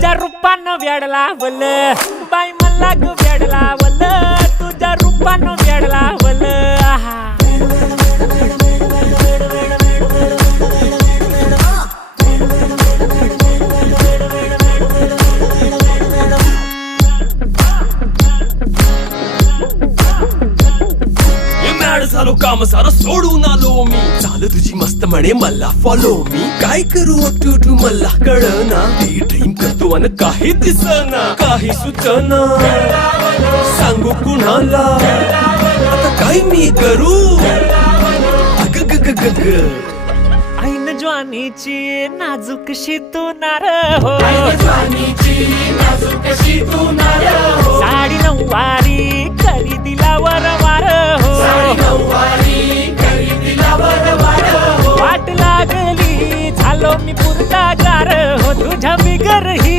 तुझ्या रूपानं वेड लावल बाई मला ग वेड लावल तुझ्या रूपानं वेड लावल आहा झालो काम सारं सोडून आलो मी चाल तुझी मस्त म्हणे मला फॉलो मी काय करू टू मला कळना ती ड्रीम करतो अन काही दिसना काही सुचना सांगू कुणाला आता काय मी करू अग ग ग ग ग ऐन ज्वानीची नाजूकशी तू नार हो साडी नऊवारी करी दिला वरवार हो वाट लागली झालो मी पुरता गार हो तुझ्या बिगर ही